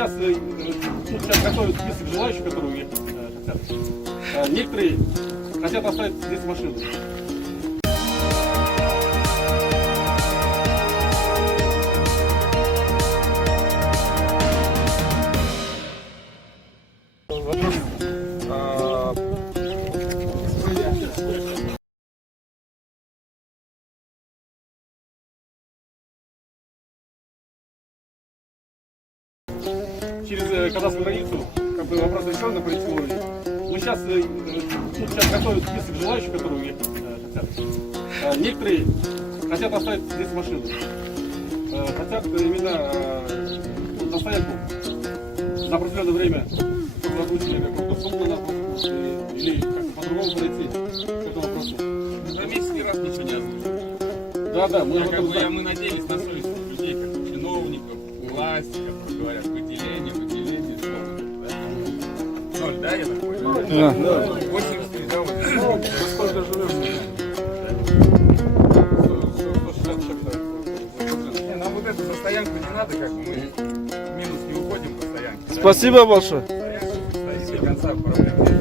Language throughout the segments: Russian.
сейчас, сейчас готовят список желающих, которые уехать хотят. Некоторые хотят оставить здесь машину. Через казахскую границу как бы вопрос решен на политическом уровне. Но сейчас, сейчас готовят список желающих, которые уехать хотят. Некоторые хотят оставить здесь машину. Хотят именно на стоянку на определенное время, чтобы озвучили какую-то сумму или как-то по-другому подойти к этому вопросу. За месяц ни раз ничего не озвучили. Да, мы надеялись на совесть людей, как чиновников, власти, как говорят, выделение, что да? 0, да, я так понял? Да. 83, да, вот. Сколько живем? Нам вот эту стоянку не надо, как мы в минус не уходим по стоянке. Спасибо большое. Стоянка стоит до конца, проблем нет.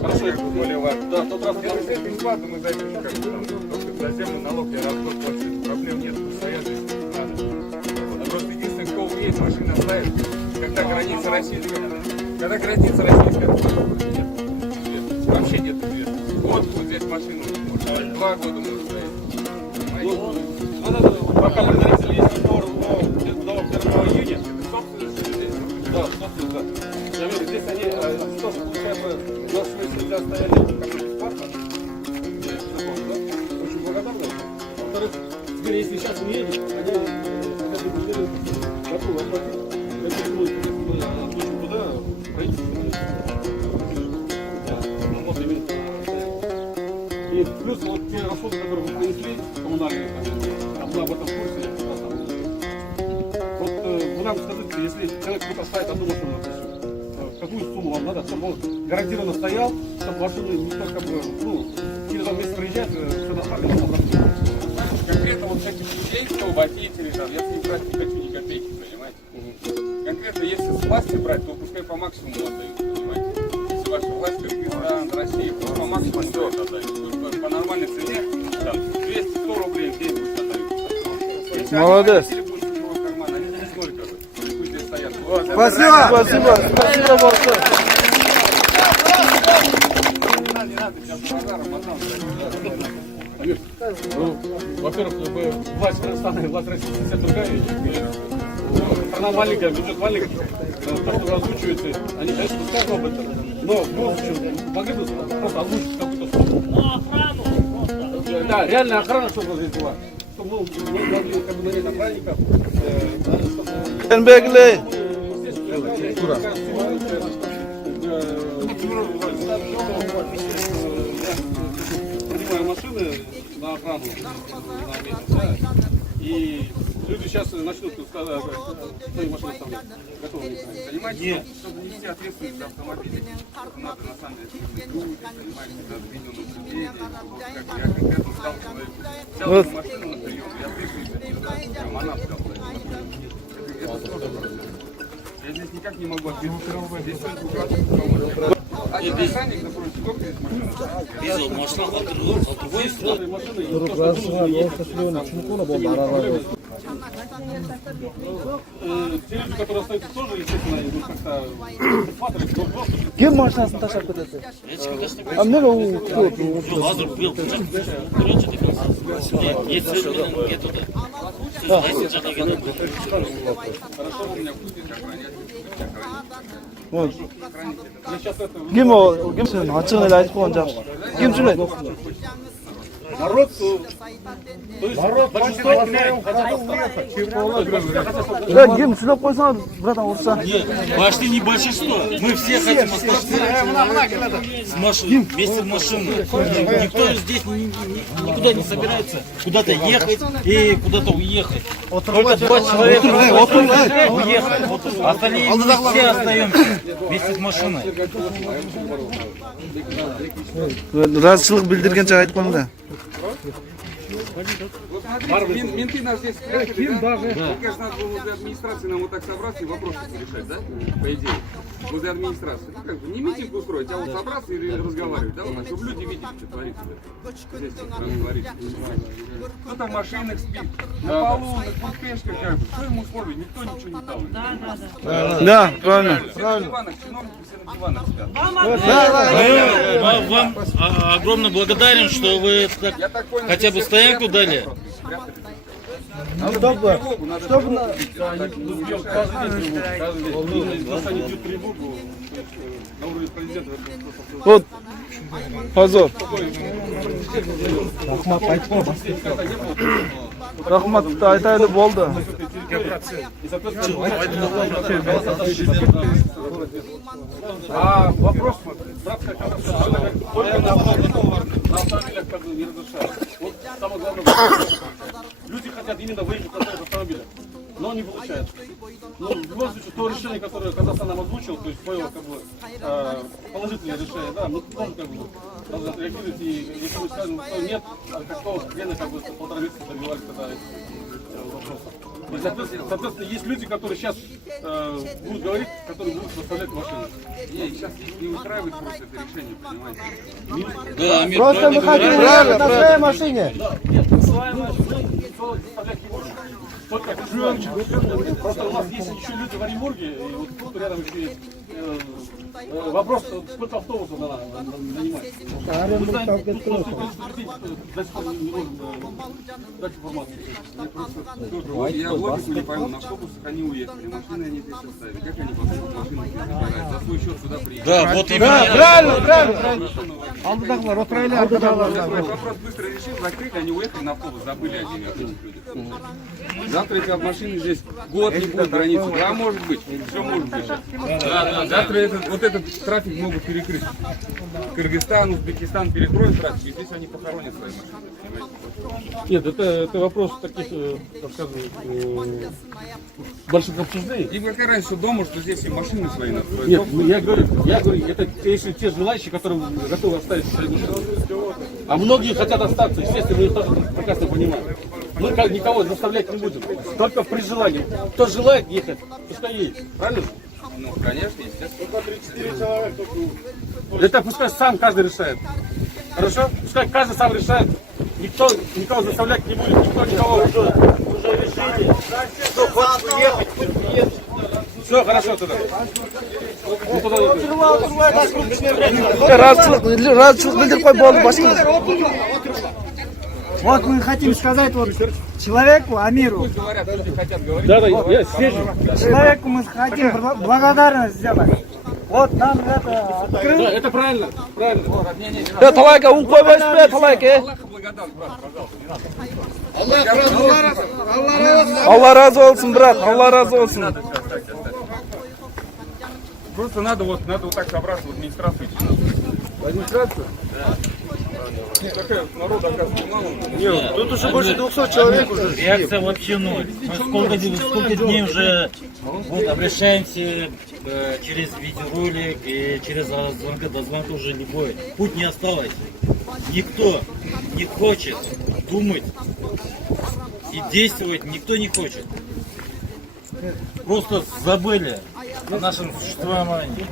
Хорошо, более важно. да, тот раз Это бесплатно, мы за это никак не там, только за землю налог я расход плачу. Проблем нет, постоянно здесь надо. Просто единственное, кто умеет машина ставить, когда граница российская, нет. Вообще нет света. Вот здесь машину может, 2 года может стоять. Пока предварительно есть сбор до 1 июня. Собственно, здесь. Да, собственно, да. Я говорю, здесь они тоже, получается, наши нельзя стояли как бесплатно. Очень благодарны. Во-вторых, теперь, если сейчас уедем, они готовы оплатить. Это будет, если мы озвучим туда, правительство. И плюс вот те расходы, которые мы принесли, коммунальные, мы об этом в курсе. Вот вы нам скажите, если человек будет оставить одну машину на всю, какую сумму вам надо, чтобы он гарантированно стоял, чтобы машины не только через месяц проезжать, все нормально. Конкретно вот всяких людей, кто водители, там, я с них брать не хочу ни копейки, понимаете? Конкретно, если с власти брать, то пускай по максимуму отдают, понимаете? Если ваша власть, Кыргызстан, Россия, то по максимуму отдают. По нормальной цене, там, 200-100 рублей в день пусть отдают. Если Молодец. они будут в чужого кармана, они не столько, пусть здесь стоят. Спасибо большое. Не надо, сейчас пожаром, Во-первых, власть Казахстана и власть России совсем другая вещь. Страна маленькая, бюджет маленький. То, что вы озвучиваете, они, конечно, скажут об этом. Но в любом случае, могли бы просто озвучить какую-то сумму. Да, реальная охрана, чтобы здесь была. Чтобы мы могли как бы нанять охранников. Беглей. Принимаю машины на охрану на месяц, да, и люди сейчас начнут свои машины оставлять. Готовы. Понимаете, чтобы нести ответственность за автомобили, надо на самом деле люди, понимаете, надо видеонаблюдение. Как я конкретно стал человеку. Взял машину на прием, я ответственность, она сказала. Это тоже процесс. Я здесь никак не могу ответить. Здесь только а здесь охранник напротив, сколько здесь машин? Biz o maşına kaldırılır, Те люди, которые остаются, тоже, естественно, идут как-то бесплатно. Kim машинасын ташлап кетет? Эмнеге у Yok hazır bu yıl bıçak birinci de yetiştirmenin getudi. Siz ayısın cana gelin. Хорошо, у меня будет охранять. Вот. Ким сен ачыгын эле айтып койгон жакшы. Ким сүйлөйт? Народ, большинство Ким сүйлөп койсоңор, братан урса. Почти не большинство. Мы все хотим остаться с машиной, вместе в машину. Никто здесь никуда не собирается куда-то ехать и куда-то уехать. Только 2 человека уехали. Остальные все остаемся вместе с машиной. Ыраазычылык билдиргенче айтып коюң да. Вот смотрите, менты нас здесь спрятали, да? Ну, конечно, надо было возле администрации нам вот так собраться и вопросы решать, да? По идее. Возле администрации. Ну, как бы, не митинг устроить, а вот собраться и разговаривать, да? Вот так, чтобы люди видели, что творится. Здесь творится. Кто там в машинах спит, на полу, на купешках, как бы. Что ему условия? Никто ничего не дал. Да, правильно. Все на диванах, чиновники все на диванах спят. Вам огромно благодарен, что вы так Я так понял, хотя бы что стоянку спрятали дали. просто, спрятали. Чтобы Каждый день они бьют тревогу на уровне президента. вот позор. Рахмат айтайды болды. И, соответственно, вопрос, братская казахская, только на автомобилях как бы не разрешают. Вот самое главное, люди хотят именно выехать на своих автомобилях, но не получается. Ну, в любом случае, то решение, которое Казахстан нам озвучил, то есть свое как бы, положительное решение, да, мы тоже как бы должны отреагировать, и если мы скажем, что нет, какого хрена как бы 1,5 месяца добивались тогда вопроса. И, соответственно, есть люди, которые сейчас будут говорить, которые будут составлять машины. Сейчас не устраивает просто это решение, понимаете? Да, Амир, Просто мы хотим ехать на своей машине. Да, нет, называемая никто заставлять не может. Только просто у нас есть еще люди в Оренбурге, и вот тут рядом еще есть вопрос, сколько автобусов надо нанимать. Мы знаем, тут до сих пор не можем дать информацию. Я логику не пойму, на автобусах они уехали, машины они здесь оставили. Как они потом машины забирают? За свой счет сюда приехали. Да, вот именно. Правильно. Алдыдағылар отправили, алдыдағылар. Вопрос быстро решил, закрыли, они уехали на автобус, забыли о этих людях. Завтра эти машины здесь год не будут границы. Да, может быть, все может быть. Завтра вот этот трафик могут перекрыть. Кыргызстан, Узбекистан перекроют трафик, и здесь они похоронят свои машины. Нет, это вопрос таких, так сказать, больших обсуждений. И какая разница, что дома, что здесь и машины свои надо строить. Нет, я говорю, это если те желающие, которые готовы оставить свои машины. А многие хотят остаться, естественно, мы их тоже прекрасно понимаем. Мы никого заставлять не будем, только при желании. Кто желает ехать, пускай едет, правильно? Ну, конечно, естественно. Это пускай сам каждый решает. Хорошо? Пускай каждый сам решает. Никто никого заставлять не будет, никто никого уже решили. Что, хочешь уехать, хочешь уехать. Все, хорошо тогда. Разчет білдіріп қой болды башка. Вот мы хотим сказать вот человеку, Амиру, Говорят, люди хотят говорить. Да, я съезжу. человеку мы хотим благодарность сделать. Вот нам это открыл. Да, это правильно, правильно. Талайка, у қойбайсыз бе, талайка? Аллаха благодарен, брат, пожалуйста. Алла разы болсын, брат, Алла разы болсын. Просто надо вот так собраться в администрацию. Администрацию? Да. Такая народа, оказывается, мало. Нет, тут уже больше 200 человек уже. Реакция вообще ноль. Мы сколько дней уже вот, обращаемся через видеоролик и через звонка до звонка уже не будет. Путь не осталось. Никто не хочет думать и действовать, никто не хочет. Просто забыли о нашем существовании.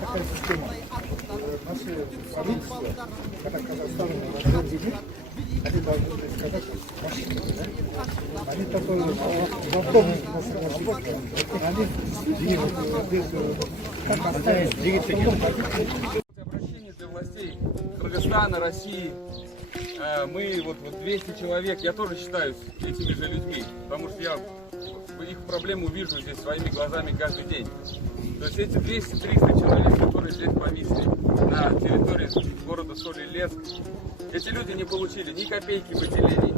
Обращение для властей Кыргызстана, России. Мы вот 200 человек, я тоже считаюсь этими же людьми, потому что я их проблему вижу здесь своими глазами каждый день. То есть эти 200-300 человек, которые здесь повисли на территории города Соль-Илецк, эти люди не получили ни копейки выделений,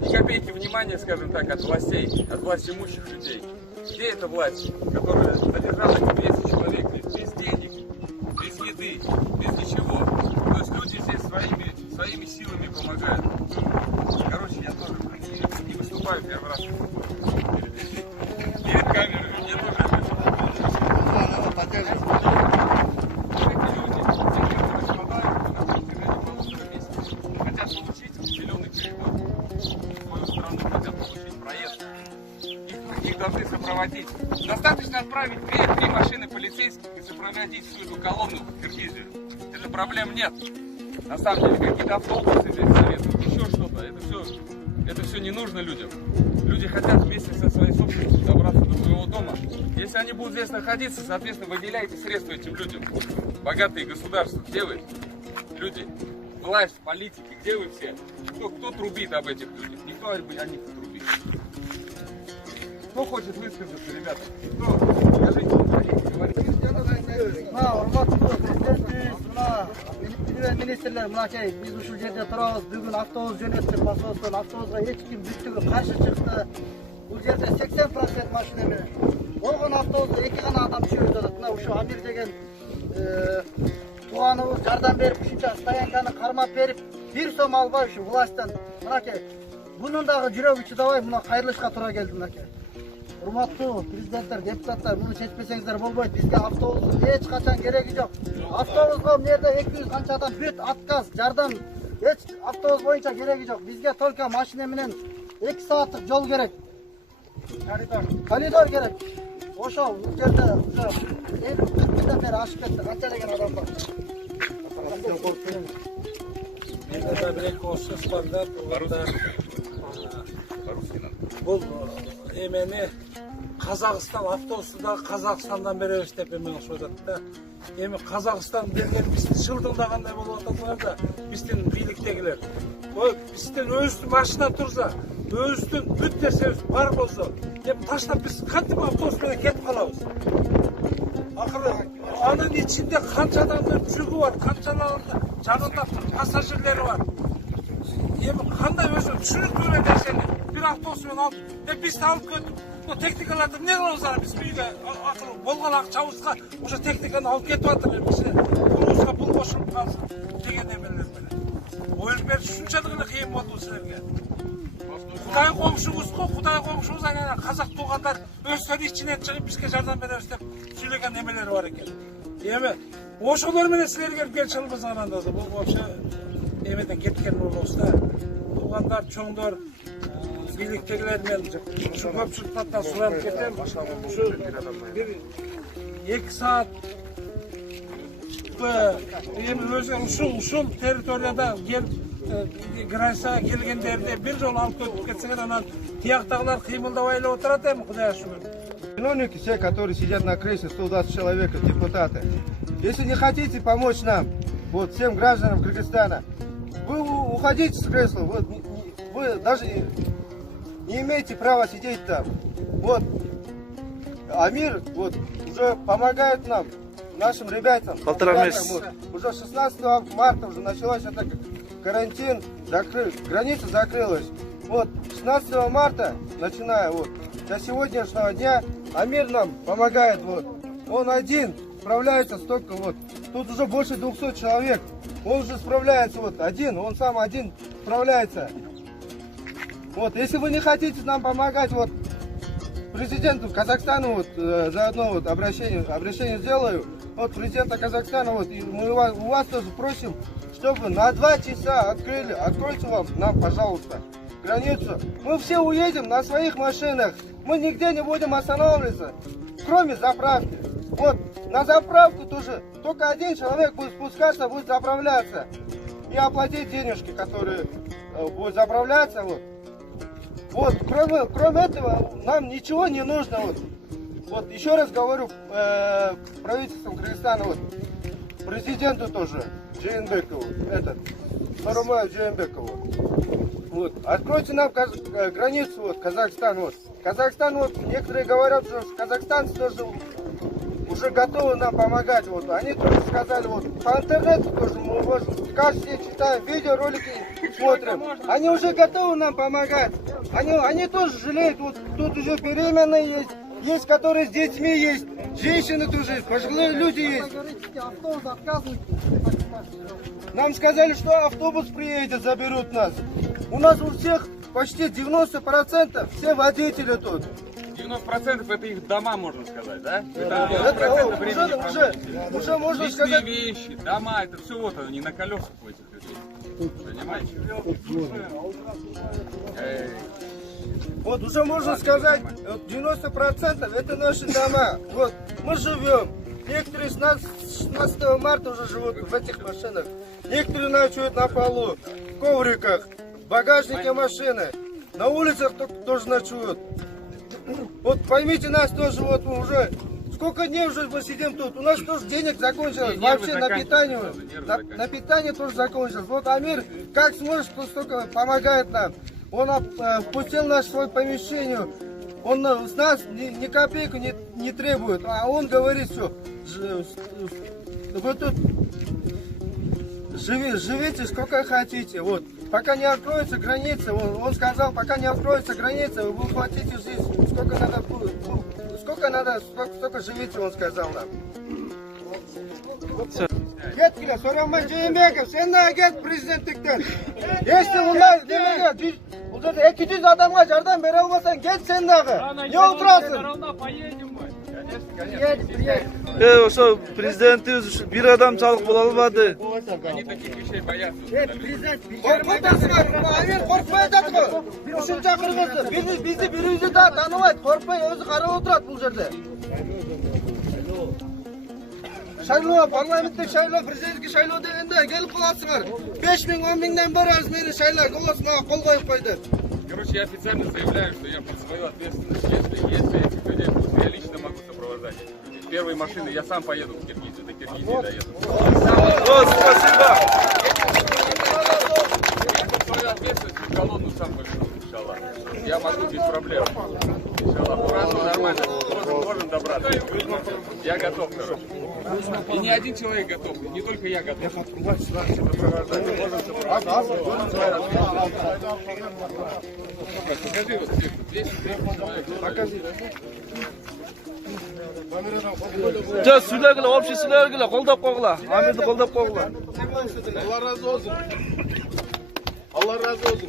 ни копейки внимания, скажем так, от властей, от властимущих людей. Где эта власть, которая содержала эти 200 человек без денег, без еды, без ничего? То есть люди здесь своими силами помогают. Короче, я тоже не выступаю первый раз перед камерой. Мне тоже хотят получить зеленый их должны сопроводить. Достаточно отправить 2-3 машины полицейских и сопроводить всю эту колонну в Киргизию. Это проблем нет. На самом деле, какие-то автобусы здесь советуют, еще что-то. Это все не нужно людям. Люди хотят вместе со своей собственностью добраться до своего дома. Если они будут здесь находиться, соответственно, выделяйте средства этим людям. Богатые государства, где вы? Люди, власть, политики, где вы все? Кто трубит об этих людях? Никто о них не трубит. Кто хочет высказаться, ребята? Кто? Скажите, говорите. Министрлер, мынакей, биз ушул жерде турабыз. Бүгүн автобус жөнөттүк, басоостон автобуска эч ким бүттүгү каршы чыкты. Бул жерде 80% машина менен. Болгон автобуста 2 гана адам түшүп жатат. Мына ушу Амир деген тууганыбыз жардам берип, ушунча стоянканы кармап берип, 1 сом албай ушу власттан. Мынакей, бунун дагы жүрөгү чыдабай мына кайрылышка туура келди мынакей. Урматтуу президенттер, депутаттар, муну чечпесеңиздер болбойт. Бизге автобус эч качан кереги жок. Автобусга мына жерде 200 канча адам бүт отказ, жардам эч автобус боюнча кереги жок. Бизге только машина менен 2 сааттык жол керек. Коридор керек. Ошол жерде уже 40 жылдан бери ашып кетти. Канча деген адам бар. Менде да бир-эки ооз сөз бар да, бул эмени Казакстан автобусу да Казакстандан беребиз деп эмелешип атат да. Эми Казакстан берген биздин шылдыңдагандай болуп атат да, биздин бийликтегилер. Бизден өзүбүздүн машина турса, өзүбүздүн бүт нерсебиз бар болсо, эми таштап биз кантип автобус менен кетип калабыз? Акыры анын ичинде канча адамдын жүгү бар, канчаларында жанында пассажирлери бар. Эми кандай өзү түшүнүктүү эле нерсени бир автобус менен алып, биз алып кетип, bu teknikalarda ne olursa biz büyüge akıllı bolgan akçabızga уже teknikanı alıp ketip atır bize kuruzga pul koşulup kalsın degen emeler böyle. O elber şunçalık ele kıyım oldu sizlerge. Kuday komşumuz ko, Kuday komşumuz aynen Kazak tuğanlar özleri içine çıkıp bizge jardan bereriz dep söylegen emeleri var eken. Emi oşolar mene sizlerge gel çalımız anandası bu вообще emeden ketken olursa tuğanlar çoğunlar birliktegiler men şu köpçülükten sulanıp ketem şu bir 2 saat emi özü uşul territoriyada gel Graysa kelgендерди bir жол алып өтүп кетсеңер анан тияктагылар кыймылдабай эле отурат эми Кудайга шүгүр. Чиновники все, которые сидят на крыше, 120 человек, депутаты. Если не хотите помочь нам, вот всем гражданам Кыргызстана, вы уходите с кресла, вы даже не имеете права сидеть там. Вот Амир вот уже помогает нам, нашим ребятам. Полтора месяца. Вот, уже 16 марта уже началась это карантин, граница закрылась. Вот 16 марта, начиная вот до сегодняшнего дня, Амир нам помогает. Вот он один справляется столько вот. Тут уже больше 200 человек. Он уже справляется вот один, он сам один справляется. Вот, если вы не хотите нам помогать, вот, президенту Казахстана, вот, заодно вот обращение сделаю, вот, президента Казахстана, вот, и мы у вас тоже просим, чтобы на 2 часа откройте нам, пожалуйста, границу. Мы все уедем на своих машинах, мы нигде не будем останавливаться, кроме заправки. Вот, на заправку тоже, только один человек будет спускаться, будет заправляться, и оплатить денежки, которые будут заправляться, вот. Вот, кроме этого, нам ничего не нужно. Вот еще раз говорю правительству Кыргызстана, вот, президенту тоже, Жээнбекову, Сооронбай Жээнбекову. Вот, откройте нам границу, вот, Казахстан, вот. Казахстан, вот, некоторые говорят, что казахстанцы тоже уже готовы нам помогать, вот. Они тоже сказали, вот, по интернету тоже мы можем, каждый день читаем, видеоролики смотрим. Они уже готовы нам помогать. Они тоже жалеют, вот тут уже беременные есть, которые с детьми есть, женщины тоже есть, пожилые люди есть. Нам сказали, что автобус приедет, заберут нас. У нас у всех почти 90% все водители тут. 90% это их дома, можно сказать, да? Это 90% времени уже можно личные сказать. вещи, дома, это все вот они на колесах у этих людей. Понимаете? Вот уже можно сказать, 90% это наши дома. Вот мы живем. Некоторые с 16 марта уже живут в этих машинах. Некоторые ночуют на полу, в ковриках, в багажнике машины. На улицах тоже ночуют. Вот поймите нас тоже, вот мы уже сколько дней уже мы сидим тут. У нас тоже денег закончилось. Вообще на питание. На питание тоже закончилось. Вот Амир как сможет, столько помогает нам. Он впустил нас в свое помещение. Он с нас ни копейку не требует. А он говорит, что вы тут живите сколько хотите. Вот. Пока не откроются границы, он сказал, пока не откроются границы, вы платите здесь сколько надо, столько живите, он сказал нам. Yetkili So'ronmay Jeenbekov, sen nima ket prezidentlikdan? Если ular nimaga bu yerda 200 odamga yordam bera olmasang, ket sen nima? Ne o'tirasan? O'sha prezidentimiz bir odam chaliq bo'la olmadi. Они таких вещей боятся. Qo'rqotasizlar, Amir qo'rqmay aytadi-ku. Shuncha qirg'izdi. Bizni birinchi tanimaydi, qo'rqmay o'zi qarab o'tiradi bu yerda. Saylov, parlamentlik saylov, prezidentlik saylov deganda kelib qolasizlar. 5 ming, 10 mingdan beri o'zmeni saylov qo'yasizlar, qo'l qo'yib qo'ydi. Короче, я официально заявляю, что я под свою ответственность, если этих людей будут, я лично могу сопровождать. Первые машины я сам поеду в Киргизию, до Киргизии доеду. Спасибо. Я под свою ответственность в колонну сам пойду, иншаллах. Я могу без проблем. Иншаллах, хорошо, нормально, можем добраться. Я готов, короче. И не один человек готов, не только я готов. Сопровождать. Можем сопровождать. Покажи вот здесь, 200 человек. Покажи. Jo sizlarga общий sizlarga qo'llab qo'yinglar. Amirni qo'llab qo'yinglar. Allah razı olsun. Allah razı olsun.